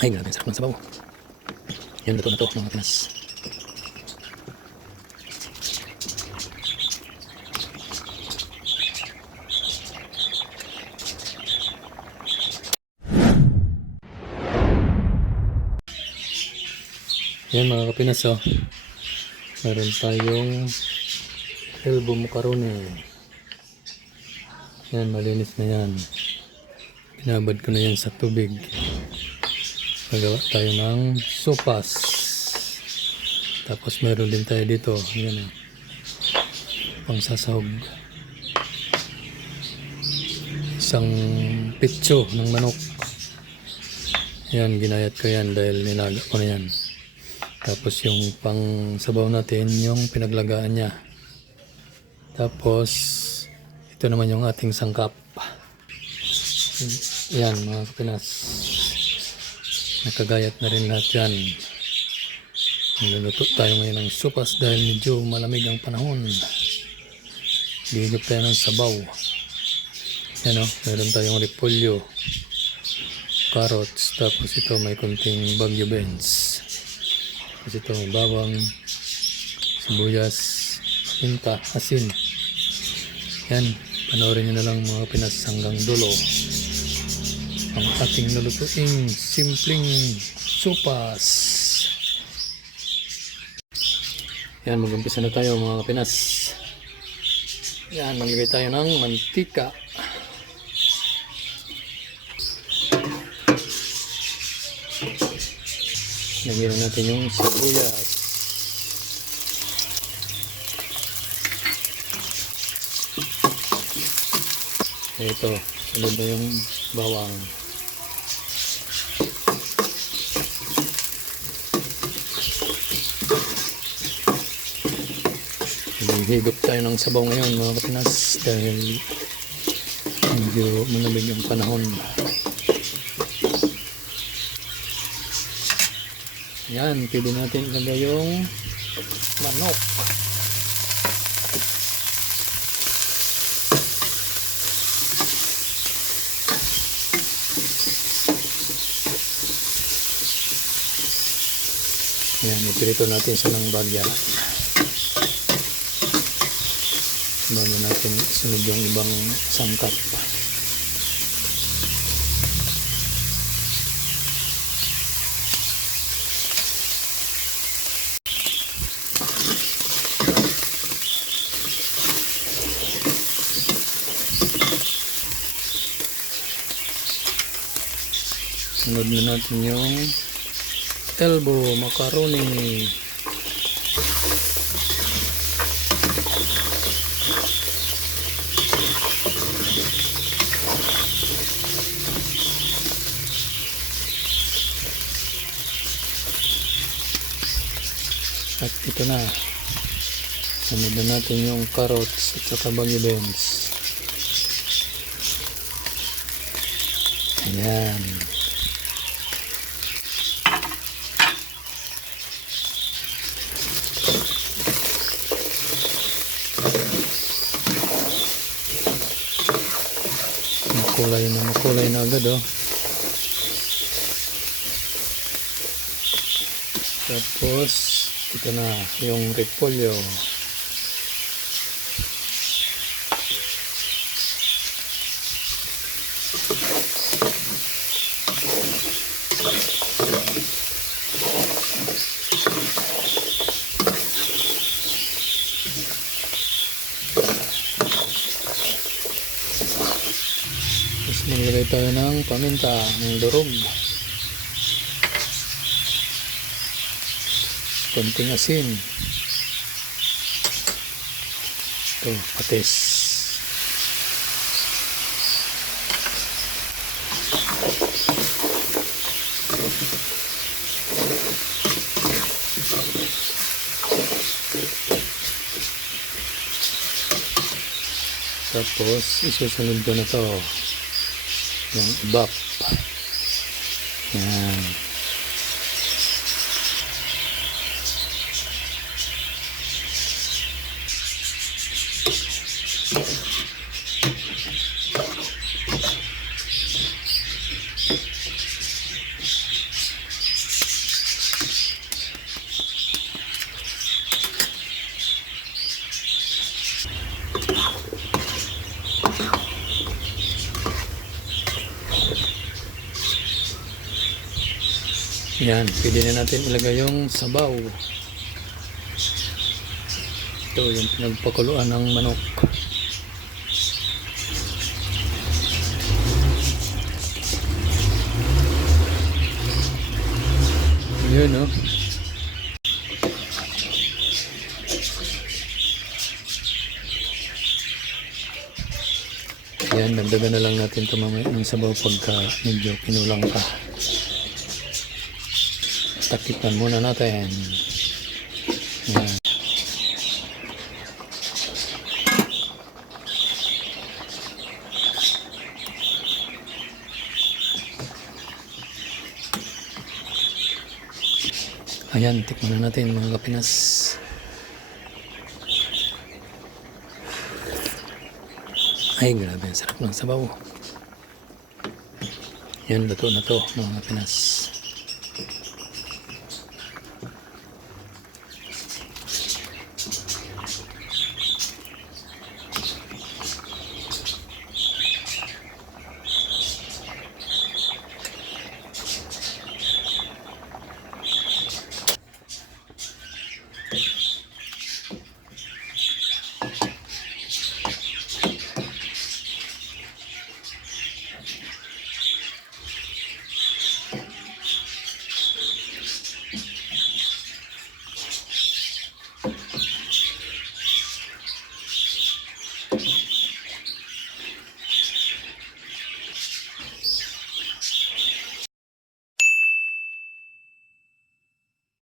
Ay, grabe, sarap ng sabaw. Yan, luto na to mga Pinas. Yan mga Kapinas, oh. Meron tayong elbow macaroni. Yan, malinis na yan. Binabad ko na yan sa tubig. Magawa tayo ng sopas. Tapos meron din tayo dito. Yan, oh. Pang sasahog. Isang pitso ng manok. Yan, ginayat ko yan dahil nilaga ko na yan. Tapos yung pang sabaw natin, yung pinaglagaan niya. Tapos ito naman yung ating sangkap. Yan mga Kapinas. Nakagayat na rin lahat yan. Niluluto tayo ngayon ng sopas dahil medyo malamig ang panahon. Gigip tayo ng sabaw. Yan o, meron tayong repolyo, carrots, tapos ito may kunting bagyo beans. Tapos ito may bawang, sibuyas, paminta, asin. Yan, panoorin nyo na lang mga Pinas hanggang dulo. Ang ating lulutuing simpleng sopas. Yan, mag-umpisa na tayo mga Pinas. Yan, maglagay tayo ng mantika. Lagyan natin yung sibuyas. Ito, sunod na yung bawang. Higop tayo ng sabaw ngayon mga Kapinas dahil medyo malamig ang panahon. Yan, pwede natin ilagay yung manok. Yan, ipirito natin siya ng bagya. Bago natin sunod yung ibang sangkap. Sunod na natin yung elbow macaroni. At ito na. Sunod na natin yung carrots at saka bagyo beans. Ayan. Makulay na agad oh. Tapos ito na yung repolyo. Tapos maglagay tayo ng paminta, ng durog. Konting asin. Ito, patis. Tapos isusunod ko na to yung ibap. Yan. Yan, pwede na natin ilagay yung sabaw. Ito yung pinagpakuluan ng manok. Yun, no? Yan, dagdagan na lang natin ito mamaya ng sabaw pagka medyo kinulang pa. Takipan muna natin. Yan. Ayan, tikman na natin mga kapinas. Ay, grabe, ang sarap ng sabaw. Yan, luto na to mga kapinas.